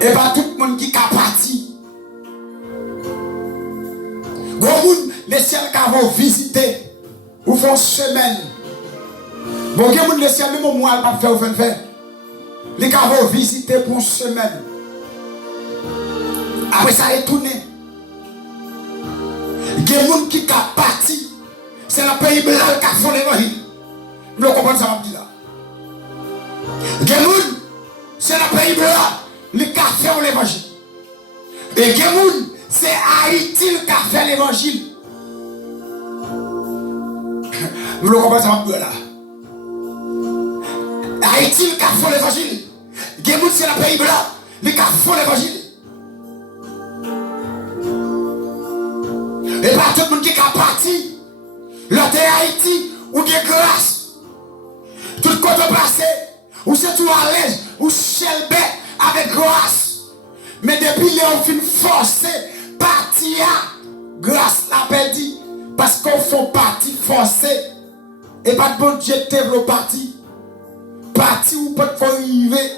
Et pas tout le monde qui a parti. Gros monde, les ciels qui vont visiter, ou font semaine. Bon, il y a les ciels, même moi, pas faire ou faire. Les qui vont visiter pour une semaine. Après ça, est tourné. Il y a des gens qui sont partis. C'est le pays blanc qui a fait l'évangile. Vous comprenez ça, je dis là. Il y a des gens, c'est le pays blanc qui a fait l'évangile. Et il y a des gens, c'est Haïti qui a fait l'évangile. Vous comprenez ça, je dis là. Haïti qui a fait l'évangile. Il y a des gens, c'est le pays blanc qui a fait l'évangile. Et pas tout le monde qui est parti. L'autre Haïti, ou de grâce. Tout le côté passé, ou c'est tout à l'aise, ou chelbe avec grâce. Mais depuis les on fin forcé, parti à grâce la perdu. Parce qu'on fait partie forcé. Et pas de bon Dieu développe parti. Parti ou pas de faut arriver.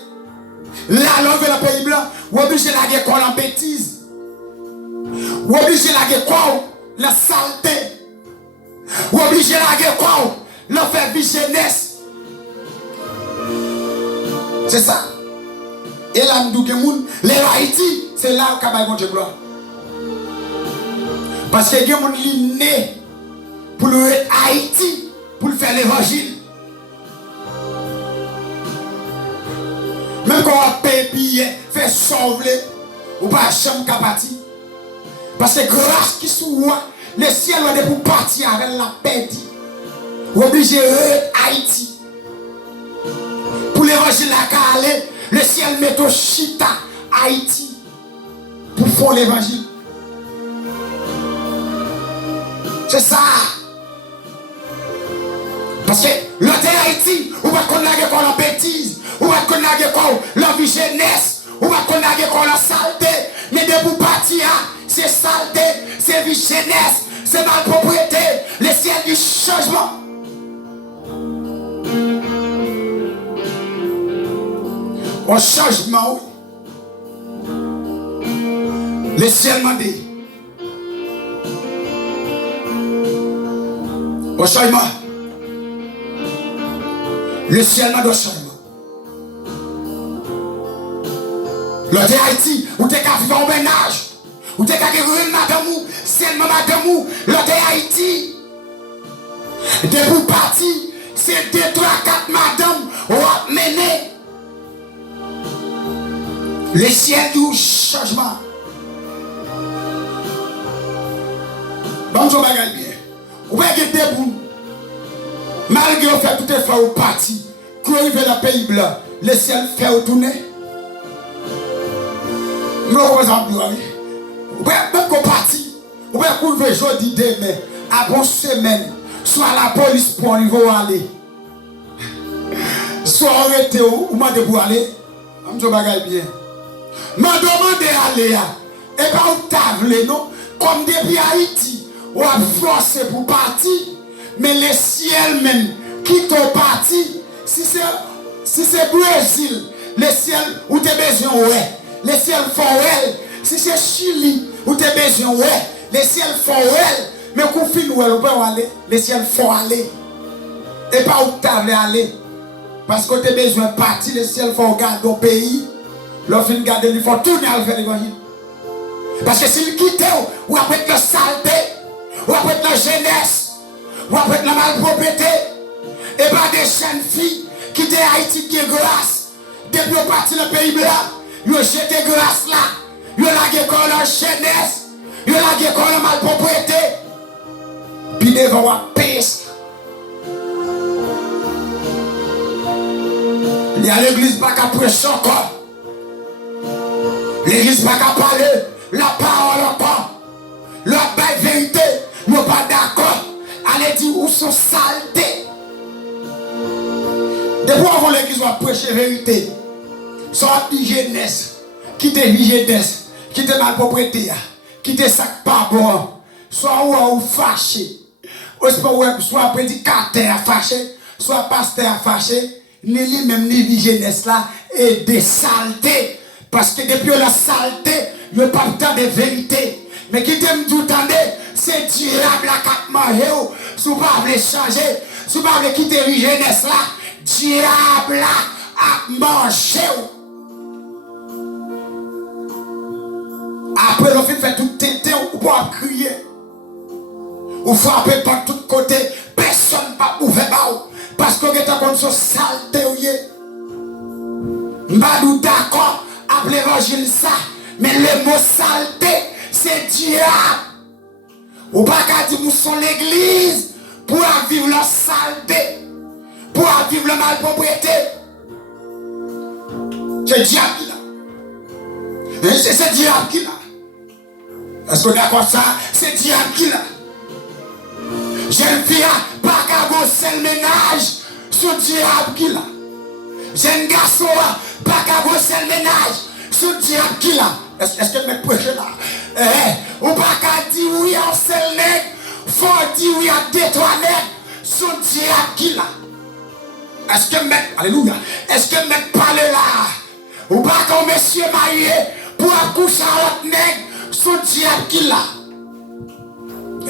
Là, l'on veut le pays blanc, ou obligé la guerre en bêtise. Ou obligé la guerre quoi? La saleté. Ou obligé la guerre quoi? La faire vie jeunesse. C'est ça. Et là, nous disons, les Haïti, c'est là où il y a bon Dieu gloire. Parce que les gens sont nés pour le Haïti, pour faire l'évangile. Même quand on paye billet, fait sauver, ou pas chambre capati. Parce que grâce qui soit, le ciel va pour partir avec la paix. Ou obligé de Haïti. Pour l'évangile à Calais, le ciel met au chita Haïti. Pour faire l'évangile. C'est ça. Parce que l'autre Haïti, ou va qu'on a quoi la bêtise, ou va qu'on a quoi la vie jeunesse, ou va qu'on a quoi la saleté, mais de pour partir, c'est saleté, c'est vie jeunesse, c'est malpropriété, le ciel du changement. Au changement, le ciel m'a dit. Au changement. Le ciel m'a dit au changement. L'autre Haïti, où t'es qu'à faire un ménage, où t'es qu'à guérir madame ou, seulement madame ou, l'autre Haïti. De pour partir, c'est 2, 3, 4 madame, ou à mener. Le ciel du changement. Bon, je vais bien. Vous pouvez être debout. Malgré le fait tout effort au parti, quand il veut le pays blanc, le ciel fait retourner. Vous pouvez même qu'on parti. Vous pouvez couper jeudi demain, avant semaine, soit la police pour aller. Soit arrêté ou demandé pour aller. Je vais bien. M'a demandé aller et pas où table non comme depuis Haïti ou a forcé pour partir mais le ciel même qui t'ont parti si c'est Brésil le ciel où t'es besoin ouais le ciel forêt si c'est Chili où t'es besoin ouais le ciel forêt mais qu'on fin où on peut aller le ciel faut aller et pas où table aller parce que t'es besoin de partir le ciel faut garder au pays. Lorsqu'il fin garder, il faut tourner à faire l'évangile. Parce que s'il quitte, ou après la saleté, ou après la jeunesse, ou après la malpropriété, et pas des jeunes filles qui étaient Haïti qui est grâce. Depuis qu'on parti le pays blanc, ils ont jeté grâce là. Ils ont lagué comme la jeunesse, ils ont lagué comme la malpropriété. Puis devant la paix. Il y a l'église pas qu'à prêcher encore. L'église n'a pas parler, la parole encore. La belle vérité, nous pas d'accord. Allez dire où sont saletés. Depuis avant l'église va prêcher vérité. Soit de jeunesse, qui te jeunesse, qui te malpropriété, qui te sac pas bon. Soit ou fâché. Soit prédicateur fâché, soit pasteur fâché. Ni lui-même ni vie jeunesse là et des saletés. Parce que depuis la saleté, il n'y a pas tant de vérité. Mais qui t'aime tout entendre, c'est diable qui a mangé. Si vous ne pouvez pas changer, si vous ne pouvez pas quitter la jeunesse là, diable a mangé. Après, le fait tout tété, ou pour crier. Ou frapper par tous côtés, personne ne va ouvrir. Parce que vous êtes comme ça saleté. Je ne suis pas d'accord avec l'évangile ça. Mais le mot saleté, c'est diable. Ou pas qu'à dire nous sommes l'église pour vivre la saleté, pour vivre la malpropriété. C'est diable qui là. C'est diable qui là. Est-ce qu'on est d'accord ça? C'est diable qui là. Jeune fille, pas qu'à bosser le ménage, c'est diable qui là. Jeune garçon, pas qu'à bosser le ménage, c'est diable qui là. Est-ce que je me prêche là? Ou pas qu'à dire oui à un seul nègre, faut dire oui à deux, trois nègres, son diable qui là. Est-ce que je me... Alléluia. Est-ce que je me parle là? Ou pas qu'un monsieur marié pour accoucher à l'autre nègre, son diable qui là.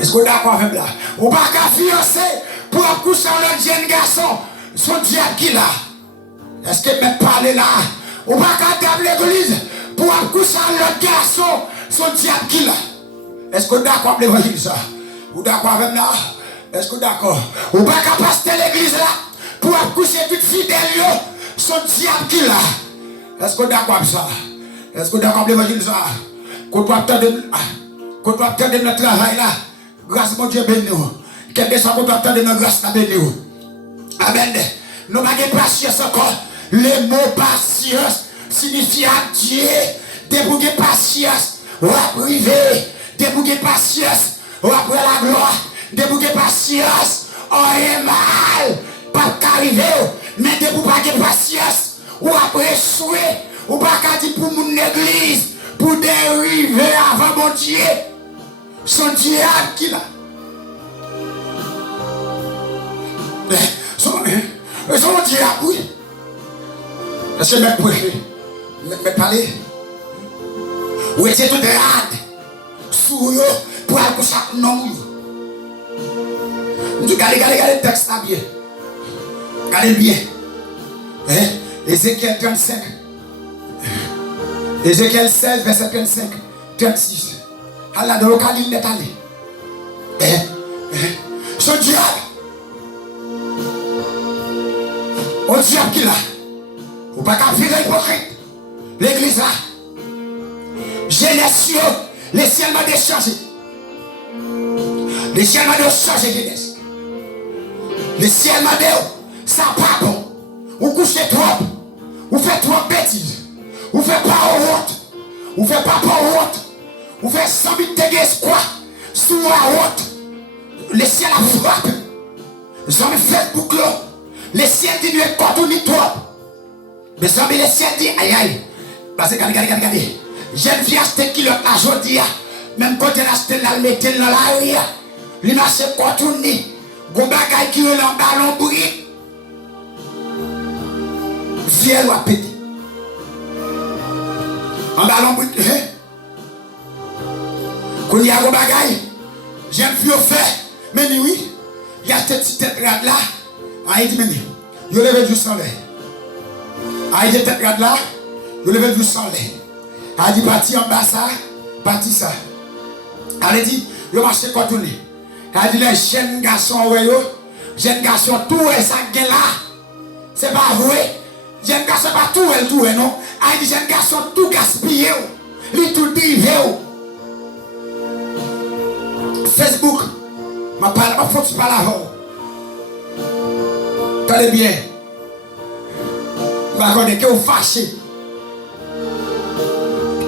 Est-ce que vous êtes d'accord avec là? Ou pas qu'à fiancé pour accoucher à l'autre jeune garçon, son diable qui là. Est-ce que je me parle là? Ou pas qu'à table l'église pour accoucher à l'autre garçon, son diable qui là. Est-ce que vous êtes d'accord avec l'évangile ça? Vous êtes d'accord avec là? Est-ce que vous êtes d'accord? Ou pas qu'à passer l'église là pour accoucher toute fidèle, son diable qui là. Est-ce que vous êtes d'accord avec ça? Est-ce que vous êtes d'accord avec l'évangile ça? Quand tu attends de notre travail là, grâce mon Dieu béni. Quel soit quand tu attends de notre grâce là béni. Amen. Nous n'avons pas patience encore. Le mot patience signifie à Dieu. Débouquer patience. Ou à priver. Débouquer patience. Ou après la gloire. Débouquer patience. On est mal. Pas qu'arriver. Mais débouquer patience. Ou après souhait. Ou pas qu'à dire pour mon église. Pour dériver avant mon Dieu. Son diable qui là. Son diable, oui. Est-ce que je me parler? Ou est-ce tout rade? Sous eux, pour aller pour chaque nom. Regardez le texte là bien. Regardez bien. Ézéchiel 35. Ézéchiel 16, verset 35, 36. Allah de l'occasion n'est allé. Ce diable. Au diable qui là. Ou pas qu'à faire l'hypocrite. L'église là. Jeunesse, les ciels m'a déchargé. Les ciels m'a déchargé, jeunesse. Les ciels m'a dit, ça pas bon. Vous couchez trop. Vous faites trop bêtises. Vous faites pas honte. Vous faites pas honte. Vous faites 100 000 déguises quoi. Sous la honte. Les ciels a frappé. Les hommes Facebook là. Les ciels disent nous quand on dit trop. Les hommes les ciels disent aïe aïe. Parce que regardez. Jeune fille acheté kilo la jodia. Même quand elle a acheté la mettre dans l'arrière. Il marche quand on dit. Gon bagay qui est en ballon brille. Vielle ou à péter. En ballon brille. Quand il y a un bagay, j'aime plus au fait. Mais oui, il y a cette petite tête là. Il dit, il lève du sang là. Il dit, tête là, il lève du sang là. Il dit, parti en bas ça, parti ça. Il dit, il marche quand on est. Il dit, les jeunes garçons, jeunes garçons, tout est ça là. C'est pas vrai. Jeunes garçons, pas tout est non. Il dit, jeunes garçons, tout gaspillé. Il tout divé. Facebook, ma faute pas l'avant. Tenez bien. Je vais que vous fâchez.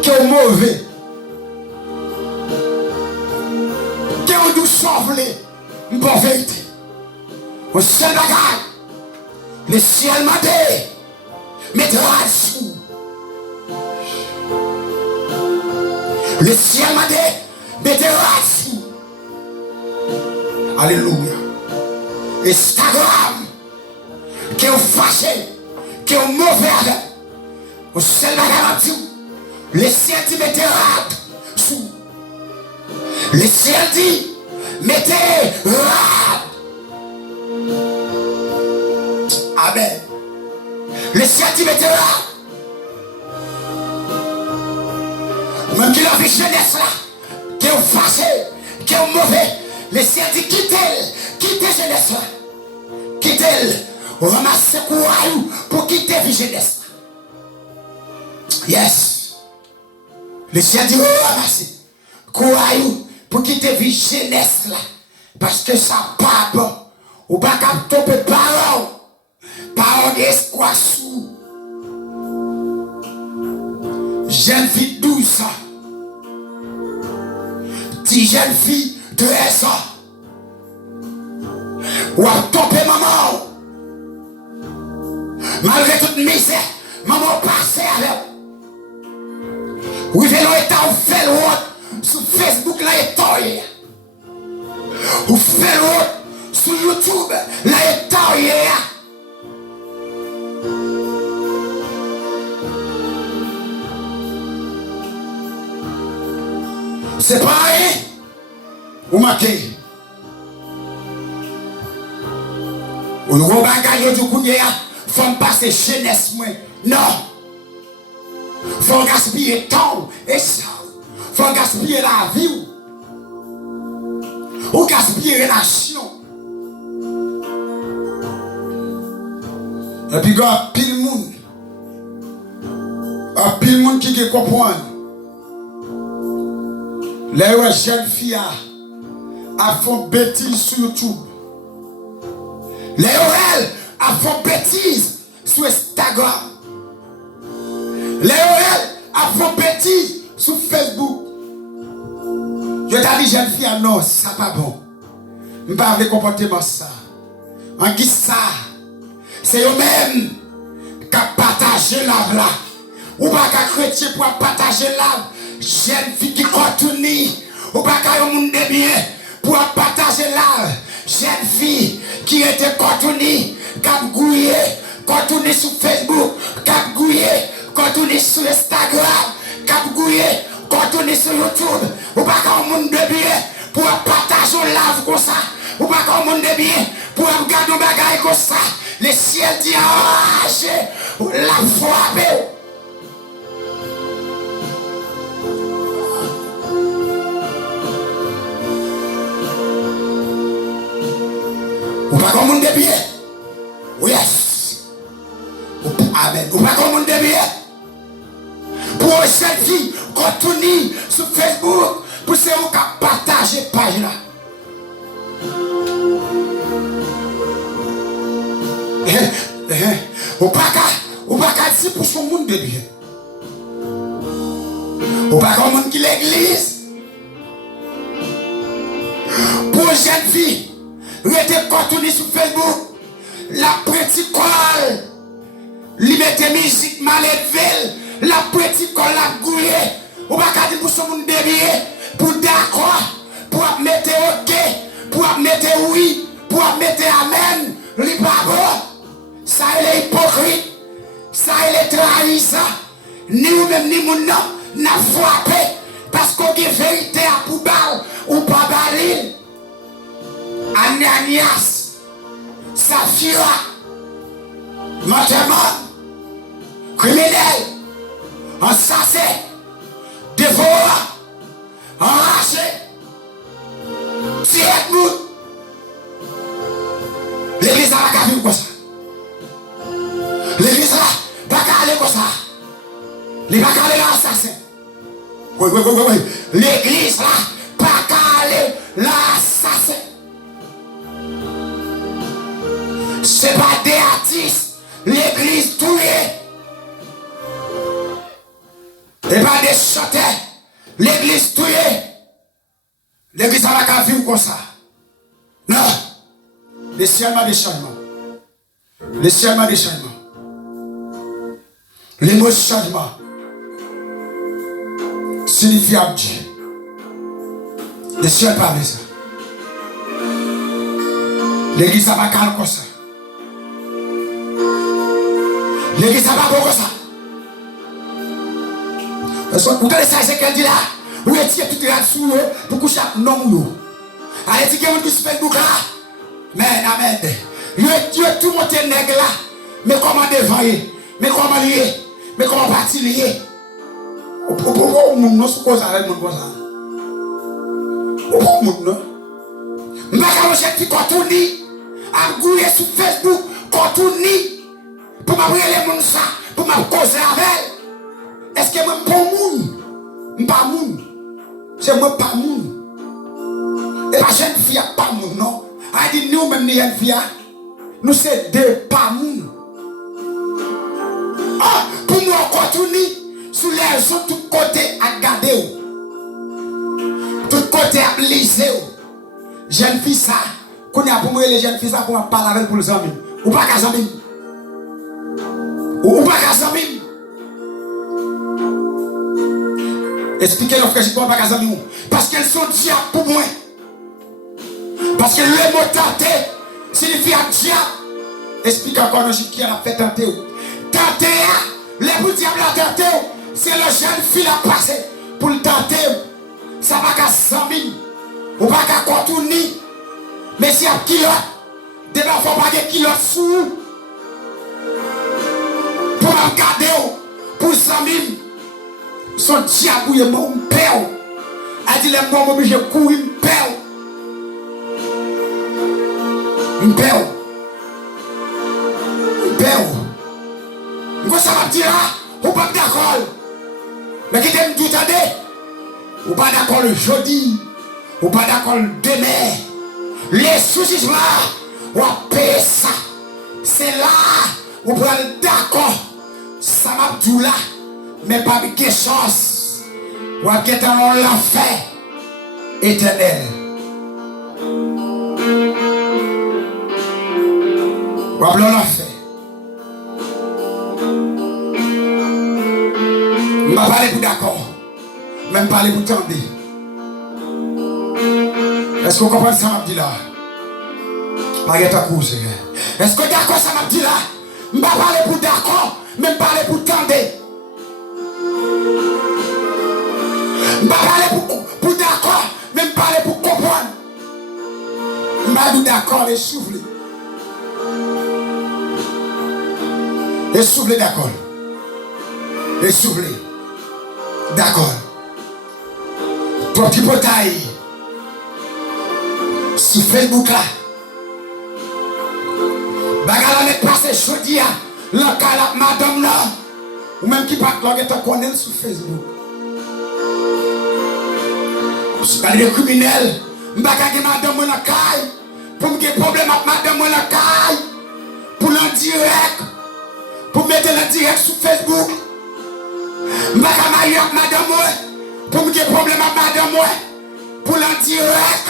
Que vous mauvais. Que vous nous sauvelez. Une bonne vérité. Au seul bagage. Le ciel m'a dit. Mettra sous. Le ciel m'a dit. Mettra sous. Alléluia. Instagram. Que vous fâchez. Que vous mauvais. Au seul bagage. Les ciels dit mettez rade sous. Les ciels dit mettez rade. Amen. Les ciels dit mettez rade. Même qui l'a vu jeunesse là, qui est fâché, qui est mauvais. Les ciels dit quittez jeunesse là. Quittez-le. Ramassez courage pour quitter la jeunesse. Yes. Le ciel dit ramassez courage pour quitter la jeunesse là. Parce que ça pas bon. Ou pas qu'à tomber parole. Parole espoir sous. Jeune fille 12 ans. Petite jeune fille 13 ans. Ou à tomber maman. Malgré toute misère, maman passait avec. Oui, vélo est en fait l'autre sur Facebook là est toyé. Ou fait l'autre sur YouTube là est toyé. C'est pareil. Ou marquez. Ou le gros bagage du coup, il faut me passer jeunesse. Non. Faut gaspiller temps et ça. Faut gaspiller la vie. Ou gaspiller relation. Et puis, il y a pile de monde. Il y a pile de monde qui comprend. Les jeunes filles a fait bêtises sur YouTube. Les oreilles a fait bêtises sur Instagram. Les oreilles a fait bêtises sur Facebook. Je t'ai dit, jeune fille, non, ça pas bon. Je ne vais pas comportement ça. En qui ça? C'est eux-mêmes qui partagent l'âme là. Ou pas qu'un chrétien pour partager l'âme. Jeune fille qui continue. Ou pas qu'un monde de bien pour partager l'âme. Jeune fille qui était continue. Qui a gouillé. Continue sur Facebook. Qui a gouillé. Continue sur Instagram. Qui a gouillé. Continue sur YouTube. Ou pas qu'un monde de bien pour partager l'âme comme ça. Ou pas qu'un monde de bien pour regarder un bagage comme ça. Le ciel dit enragé. La frappe. Ou pas comme monde de bien. Yes. Amen. Ou pas comme monde de bien. Pour cette vie, continue sur Facebook. Pour ceux qui partager page là. Ou pas qu'à 10% monde de bien. Ou pas comme monde qui l'église. Pour une jeune fille. Rete continue sur Facebook. La petite colle. Li mette musique mal élevée. La petite colle la gouillé. Ou pas qu'à dire pour ce monde dévié. Pour d'accord. Pour mettre ok. Pour mettre oui. Pour mettre amen. Li pas bon. Ça il est hypocrite. Ça il est trahissant. Ni ou même ni mon nom. N'a frappé. Parce qu'on a vérité à poubelle. Ou pas balil. Ananias, Saphira, Matemon, criminel, assassin, dévorant, enragé, Tietmout. L'église n'a pas vu comme ça. L'église là, pas qu'à aller comme ça. Il n'a pas qu'à aller l'assassin. Oui. L'église là, pas qu'à aller l'assassin. C'est pas des artistes, l'église touillée. Et pas des chanteurs, l'église touillée. L'église n'a pas vivre comme ça. Non. Le ciel m'a des changements. Le ciel m'a des changements. Les mots changement signifie à Dieu. Le ciel parle ça. L'église n'a pas calme comme ça. L'église n'a pas beau comme ça. Vous avez ça, c'est qu'elle dit là. Vous étiez tout le sous pour coucher non. Elle dit que vous sur Facebook là. Mais amen. Vous tout monté nègre là. Mais comment dévailler? Mais comment lier? Mais comment partir lier? Pourquoi on ne se cause avec mon comme ça? Pourquoi on ne? Je ne vais pas rejeter quand on dit. À gouiller sur Facebook quand on dit. Pour m'appeler les gens ça. Pour m'accuser avec elle. Est-ce que moi pas moun? Pas moun. C'est moi pas moun. Et la jeune fille pas moun non. Elle dit nous même les jeunes filles. Nous c'est deux pas moun. Ah, pour moi quand on dit. Sous les sur tout côté à garder. Tout côté à liser. Jeune fille ça. Qu'on a pour moi les jeunes filles ça pour parler avec pour les amis. Ou pas qu'à amis. Ou pas qu'à amis. Expliquez-leur que je ne pas qu'à amis. Parce qu'elles sont diables pour moi. Parce que le mot tenté signifie diable. Explique encore qui a fait tenter. Tenter, les bouts diables la tenter. C'est le jeune fille à passer pour le tenter. Ça va qu'à 100 000. Ou pas qu'à contourner. Mais si y a kilo, il ne faut pas de kilo sous. Pour me garder, pour 100 000. Son diable, il est mon père. Elle dit les mots, je cours, il me perd. Il perd. Il perd. Vous ça va dire, ou pas d'accord. Mais qui t'aime tout attendez? Ou pas d'accord le jeudi? Ou pas d'accord le demain? Les sous-jugements, ou à payer ça. C'est là, ou pas d'accord. Ça m'a dit là, mais pas de chance. Ou à guetter dans l'enfer éternel. Ou à l'enfer. Je ne vais pas parler pour d'accord. Même parler pour tendre. Est-ce que vous comprenez ça m'a dit là? Est-ce que d'accord ça m'a dit là? Je ne vais pas parler pour d'accord. Même parler pour tendre. Je ne vais pas parler pour d'accord. Même parler pour comprendre. Je vais dire d'accord et souffler. Et souffler d'accord. Et souffler. D'accord. Ton petit portail. Sur Facebook là. Bagala n'est pas passé chaudi à local madame là. Ou même qui part là, tu connais sur Facebook. Je parle de criminels. Je parle de madame la caille. Pour me faire problème avec madame la caille. Pour l'en direct. Pour mettre le direct sur Facebook. Je parle de madame. Pour me faire problème avec madame. Pour l'en direct.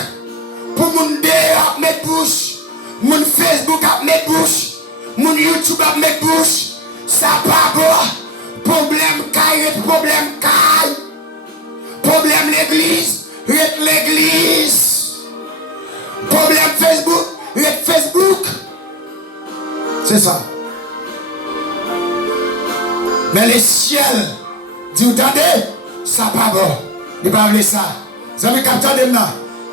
Pour mon dehors mes bouches. Mon Facebook à mes bouches. Mon YouTube à mes bouches. Ça pas bon. Problème caille, problème caille. Problème l'église, l'église. Problème Facebook, Facebook. C'est ça. Mais les ciels, dis vous entendez? Ça pas bon. Il va parler ça. Vous avez capté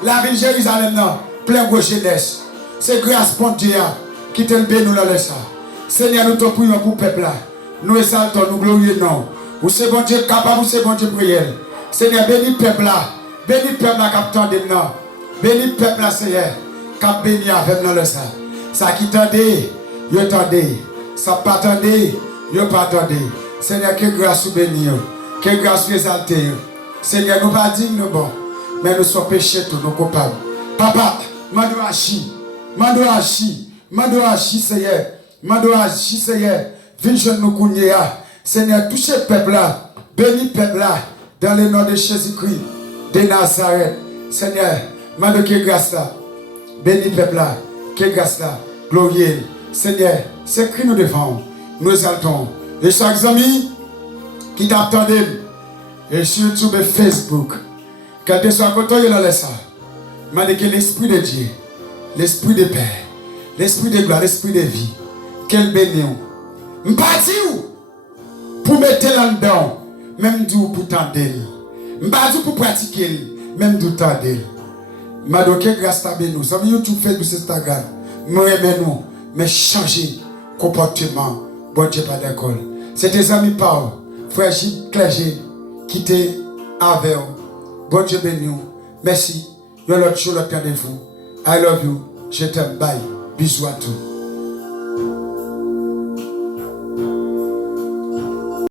la ville de Jérusalem, plein de jeunesse. C'est grâce pour Dieu qui te bénit nous dans ça. Seigneur, nous te prions pour le peuple là. Nous exaltons, nous glorifions. Vous c'est bon Dieu capable, vous c'est bon Dieu prière. Seigneur, bénis le peuple là. Bénis le peuple là qui t'entend de nous. Bénis le peuple là, Seigneur. Qui bénit avec nous ça. Ça qui t'entendait, yo t'entendait. Ça pas t'entendait, yo pas t'entendait. Seigneur, que grâce vous bénisse. Que grâce vous exalte. Seigneur, nous pas dignes, nous bon. Mais nous sommes péchés tous, nous coupables. Papa, mando achi, Seigneur. Mando achi, Seigneur. Viens jeune nous connaître. Seigneur, touchez le peuple là. Bénis le peuple là. Dans le nom de Jésus-Christ. De Nazareth. Seigneur, mando que grâce là. Bénis le peuple là. Que grâce là. Glorieux. Seigneur, c'est qui nous défend. Nous exaltons. Et chaque ami qui t'attend. Et sur YouTube et Facebook. Quand tu sois content, il a ça. Je dis que l'Esprit de Dieu, l'Esprit de paix, l'Esprit de gloire, l'Esprit de vie, quel béni. Je ne pas dire pour mettre là-dedans, même d'où pour tendre. Pas pour pratiquer, même d'où tendre. Madoké grâce à nous. Ça veut YouTube, Facebook, Instagram. Moi, nous, mais changer comportement. Bon Dieu, pas d'école. C'est des amis Paul, frère Gilles Clergé, qui étaient avec vous. Bon Dieu, béni. Merci. L'autre jour, l'autre rendez-vous. I love you. Je t'aime. Bye. Bisous à tous.